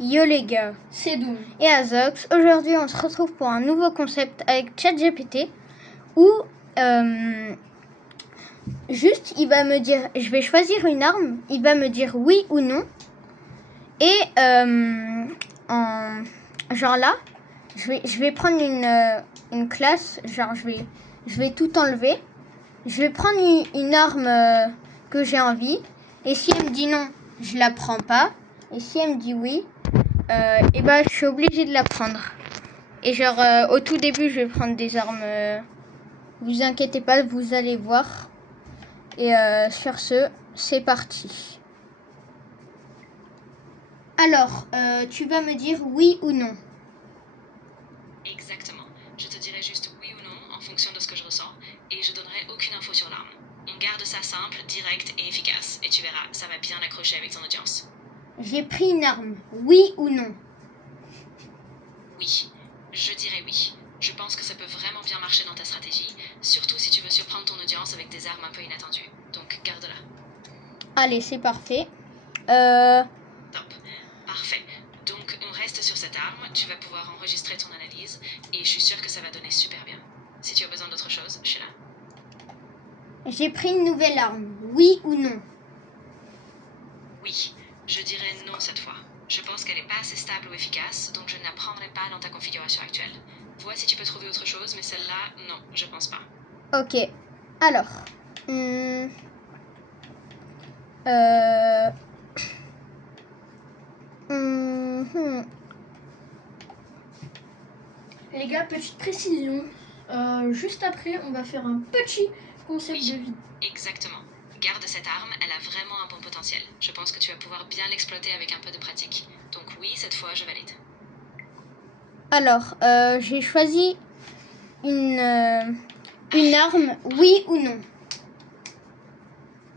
Yo les gars, C'est Doom. et Azox. Aujourd'hui on se retrouve pour un nouveau concept avec ChatGPT où juste il va me dire, je vais choisir une arme, il va me dire oui ou non. Et genre là, je vais prendre une classe, genre je vais tout enlever. Je vais prendre une arme que j'ai envie. Et si elle me dit non, je la prends pas. Et si elle me dit oui, et ben je suis obligée de la prendre. Et genre au tout début, je vais prendre des armes. Vous inquiétez pas, vous allez voir. Et sur ce, c'est parti. Alors, tu vas me dire oui ou non. Exactement. Je te dirai juste oui ou non en fonction de ce que je ressens et je donnerai aucune info sur l'arme. On garde ça simple, direct et efficace et tu verras, ça va bien accrocher avec ton audience. J'ai pris une arme, oui ou non? Oui, je dirais oui. Je pense que ça peut vraiment bien marcher dans ta stratégie, surtout si tu veux surprendre ton audience avec des armes un peu inattendues. Donc garde-la. Allez, c'est parfait. Top. Parfait. Donc on reste sur cette arme, tu vas pouvoir enregistrer ton analyse et je suis sûre que ça va donner super bien. Si tu as besoin d'autre chose, je suis là. J'ai pris une nouvelle arme, oui ou non? Oui, je dirais non cette fois. Je pense qu'elle n'est pas assez stable ou efficace, donc je ne la prendrai pas dans ta configuration actuelle. Vois si tu peux trouver autre chose, mais celle-là, non, je pense pas. Ok. Alors. Les gars, petite précision. Juste après, on va faire un petit concept Oui. de vie. Exactement. Garde cette arme, elle a vraiment un bon potentiel. Je pense que tu vas pouvoir bien l'exploiter avec un peu de pratique. Donc oui, cette fois, je valide. Alors, j'ai choisi une arme, oui ou non?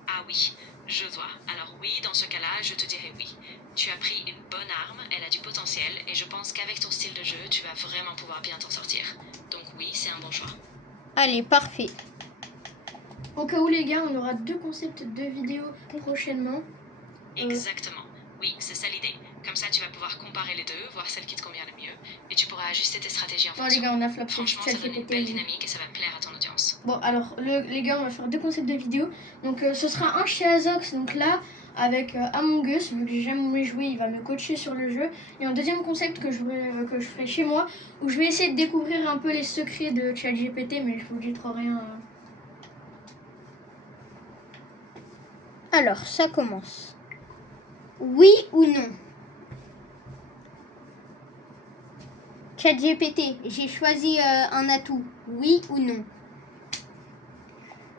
Ah oui, je vois. Alors oui, dans ce cas-là, je te dirais oui. Tu as pris une bonne arme, elle a du potentiel, et je pense qu'avec ton style de jeu, tu vas vraiment pouvoir bien t'en sortir. Donc oui, c'est un bon choix. Allez, parfait. Au cas où les gars, on aura 2 concepts de vidéo prochainement. Exactement. Oui, c'est ça l'idée. Comme ça, tu vas pouvoir comparer les deux, voir celle qui te convient le mieux, et tu pourras ajuster tes stratégies en Bon fonction. les gars, on a flopé Franchement, ça donne une belle dynamique et ça va plaire à ton audience. Bon alors, les gars, on va faire 2 concepts de vidéo. Donc ce sera un chez Azox, donc là, avec Among Us, vu que j'ai jamais joué, il va me coacher sur le jeu. Et un deuxième concept que je ferai chez moi, où je vais essayer de découvrir un peu les secrets de ChatGPT, mais je vous dis trop rien. Alors, ça commence. Oui ou non? ChatGPT, j'ai choisi un atout, oui ou non?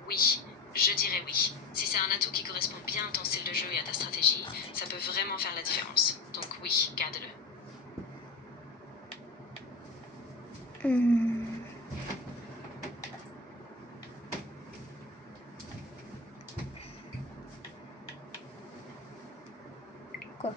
Oui, je dirais oui. Si c'est un atout qui correspond bien à ton style de jeu et à ta stratégie, ça peut vraiment faire la différence. Donc oui, garde-le. Quoi?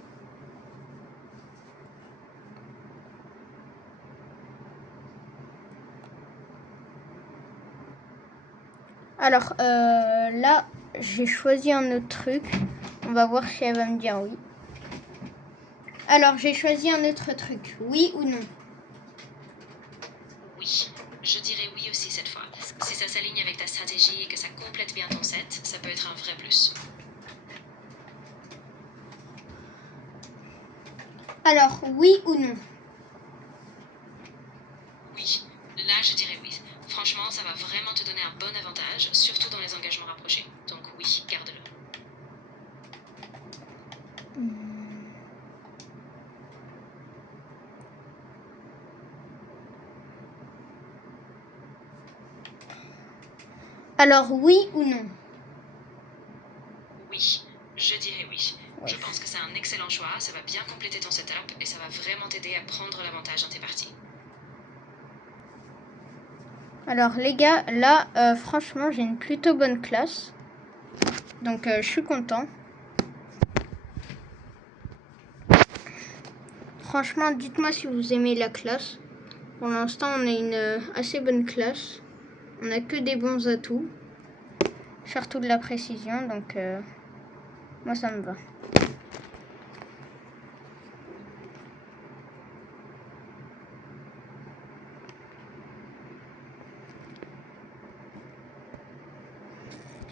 Alors, là, j'ai choisi un autre truc. On va voir si elle va me dire oui. Alors, j'ai choisi un autre truc, oui ou non? Oui, je dirais oui aussi cette fois. Si ça s'aligne avec ta stratégie et que ça complète bien ton set, ça peut être un vrai plus. Alors, oui ou non? Oui, là je dirais oui. Franchement, ça va vraiment te donner un bon avantage, surtout dans les engagements rapprochés. Donc oui, garde-le. Alors, oui ou non? Oui, je dirais oui. Je pense que c'est un excellent choix, ça va bien compléter ton setup et ça va vraiment t'aider à prendre l'avantage dans tes parties. Alors, les gars, là, franchement, j'ai une plutôt bonne classe. Donc, je suis content. Franchement, dites-moi si vous aimez la classe. Pour l'instant, on a une assez bonne classe. On n'a que des bons atouts. Surtout de la précision, donc moi ça me va.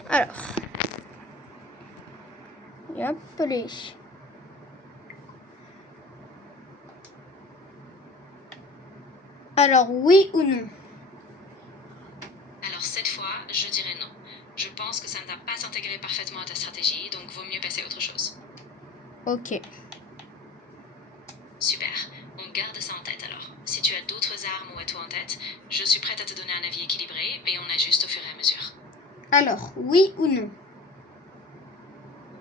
Alors. Et hop, les. Alors, oui ou non? Alors cette fois, je dirais non. Je pense que ça ne va pas s'intégrer parfaitement à ta stratégie, donc vaut mieux passer à autre chose. Ok. Super, on garde ça en tête alors. Si tu as d'autres armes ou atouts en tête, je suis prête à te donner un avis équilibré et on ajuste au fur et à mesure. Alors, oui ou non?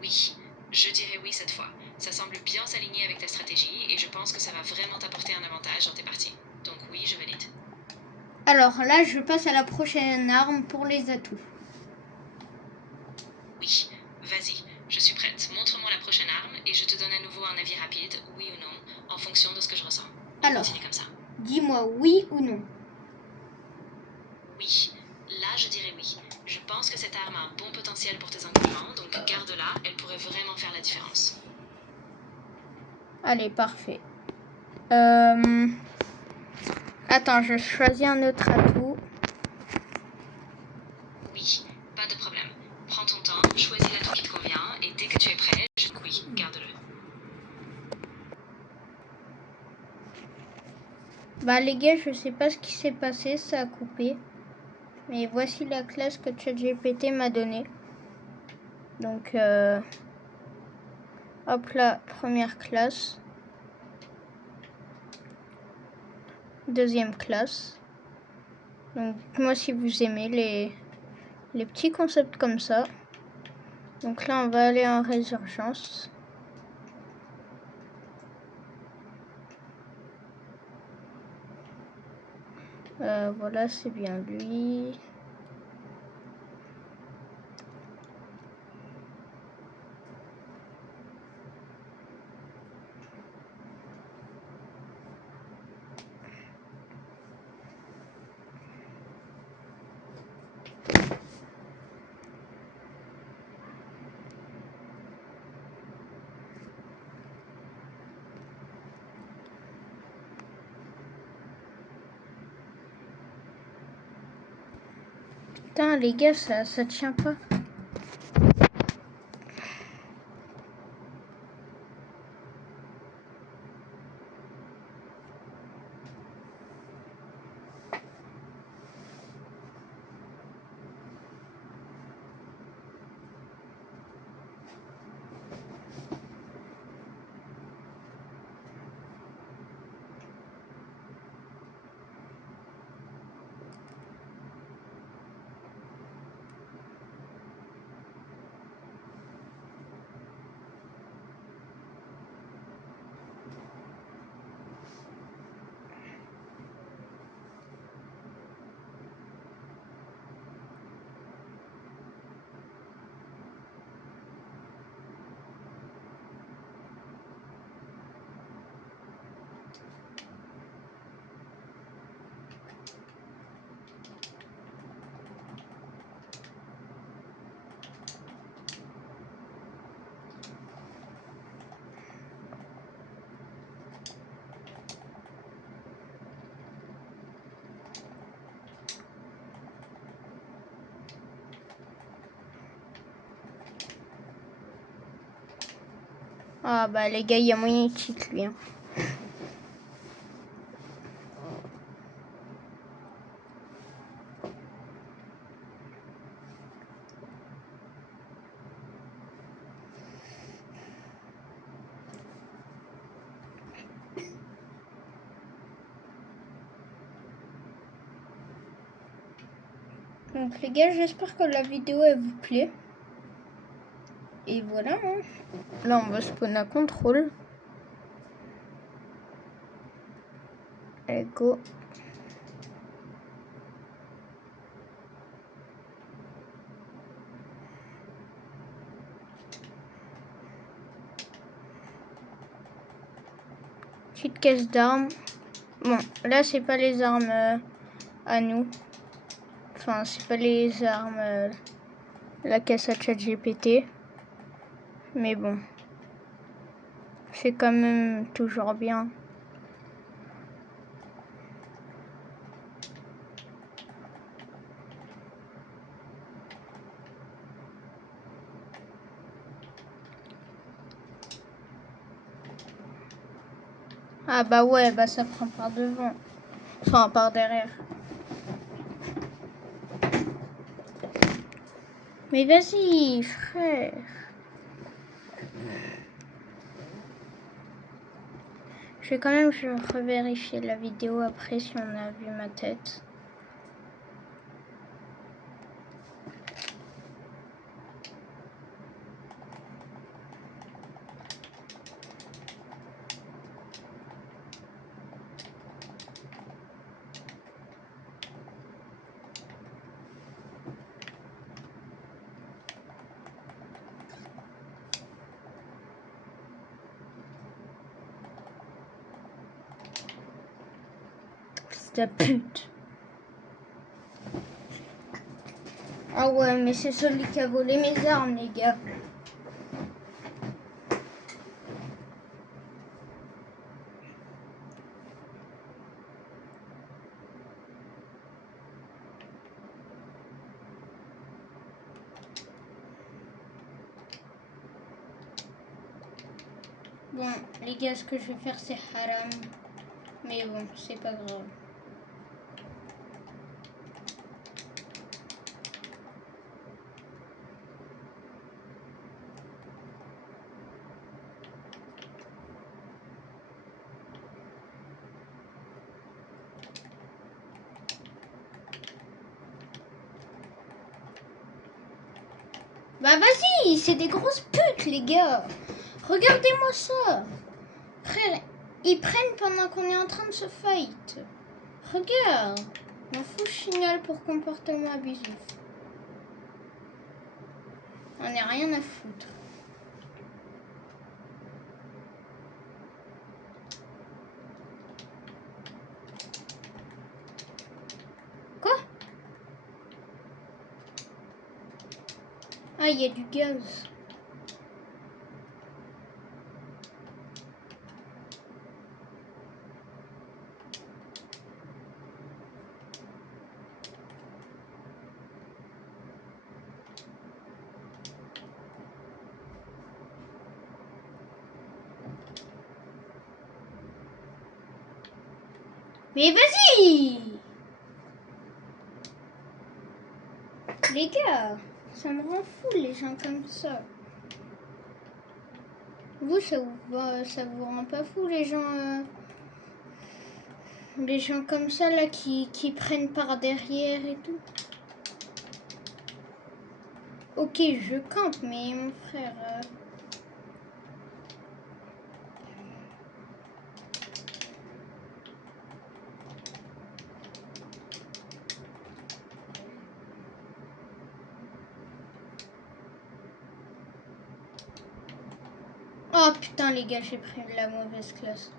Oui, je dirais oui cette fois. Ça semble bien s'aligner avec ta stratégie et je pense que ça va vraiment t'apporter un avantage dans tes parties. Donc oui, je valide. Alors là, je passe à la prochaine arme pour les atouts. Oui, vas-y, je suis prête. Montre-moi la prochaine arme et je te donne à nouveau un avis rapide, oui ou non, en fonction de ce que je ressens. On Alors, continue comme ça. dis-moi oui ou non? Oui, là je dirais oui. Je pense que cette arme a un bon potentiel pour tes ingrédients, donc garde-la, elle pourrait vraiment faire la différence. Allez, parfait. Attends, je choisis un autre atout. Oui, pas de problème. Prends ton temps, choisis l'atout qui te convient, et dès que tu es prêt, oui, garde-le. Bah les gars, je sais pas ce qui s'est passé, ça a coupé. Mais voici la classe que ChatGPT m'a donnée. Donc, hop là, première classe. Deuxième classe. Donc, dites-moi si vous aimez les petits concepts comme ça. Donc là, on va aller en résurgence. Voilà, c'est bien lui. Putain, les gars, ça tient pas. Ah bah les gars, il y a moyen de cheat lui. Hein. Donc les gars, j'espère que la vidéo elle vous plaît. Et voilà. Hein. Là, on va spawn à contrôle. Allez, go. Petite caisse d'armes. Bon, là, c'est pas les armes à nous. Enfin, c'est pas les armes... la caisse à ChatGPT. Mais bon. C'est quand même toujours bien. Ah bah ouais, bah ça prend par devant. Enfin, par derrière. Mais vas-y, frère. Je vais quand même revérifier la vidéo après si on a vu ma tête. C'est de pute. Ah ouais, mais c'est celui qui a volé mes armes, les gars. Bon, les gars, ce que je vais faire, c'est haram. Mais bon, c'est pas grave. Bah vas-y, c'est des grosses putes, les gars. Regardez-moi ça. Frère, ils prennent pendant qu'on est en train de se fight. Regarde. Un fou signal pour comportement abusif. On n'a rien à foutre. Quoi? Ah, il y a du gaz. Mais vas-y! Les gars, ça me rend fou les gens comme ça. Vous, ça vous rend pas fou les gens comme ça là qui prennent par derrière et tout. Ok, je campe, mais mon frère. Oh putain les gars, j'ai pris la mauvaise classe.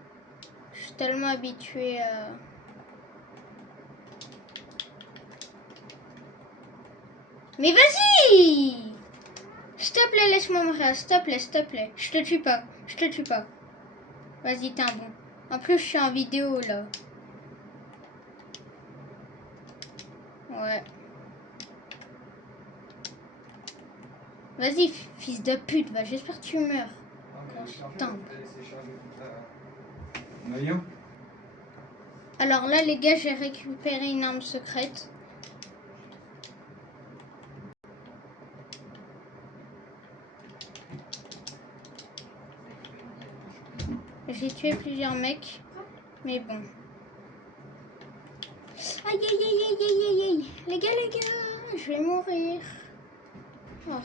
Je suis tellement habituée à... Mais vas-y! S'il te plaît, laisse-moi mourir. S'il te plaît, s'il te plaît. Je te tue pas. Je te tue pas. Vas-y, t'es un bon. En plus, je suis en vidéo, là. Ouais. Vas-y, fils de pute. Bah, j'espère que tu meurs. Putain. Alors là, les gars, j'ai récupéré une arme secrète. J'ai tué plusieurs mecs. Mais bon. Aïe, aïe, aïe, aïe, aïe, aïe, aïe. Les gars, je vais mourir. Oh.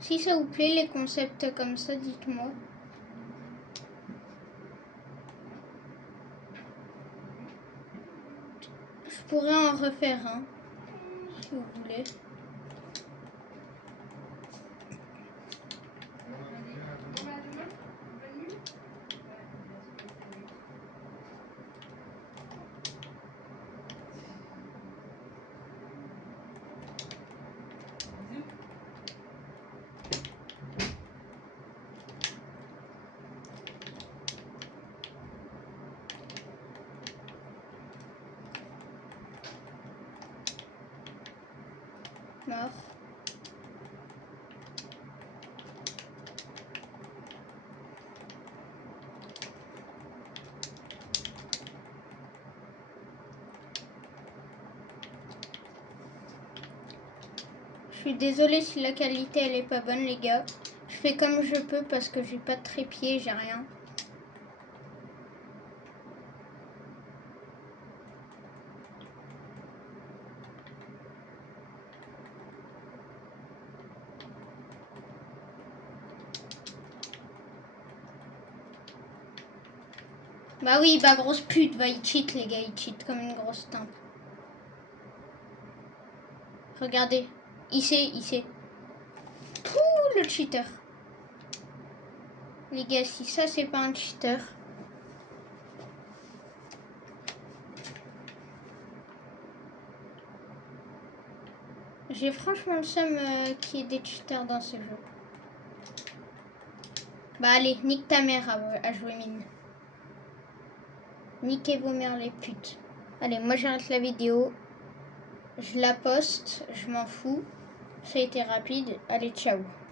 Si ça vous plaît, les concepts comme ça, dites-moi. Je pourrais en refaire un, si vous voulez. Mort. suis désolée si la qualité elle est pas bonne les gars. Je fais comme je peux parce que j'ai pas de trépied, j'ai rien. Bah oui, bah grosse pute, bah il cheat les gars, il cheat comme une grosse timpe. Regardez, il sait. Pouh, le cheater. Les gars, si ça c'est pas un cheater. J'ai franchement le seum qu'il y ait des cheaters dans ce jeu. Bah allez, nique ta mère à jouer mine. Niquez vos mères les putes. Allez, moi j'arrête la vidéo. Je la poste, je m'en fous. Ça a été rapide. Allez, ciao.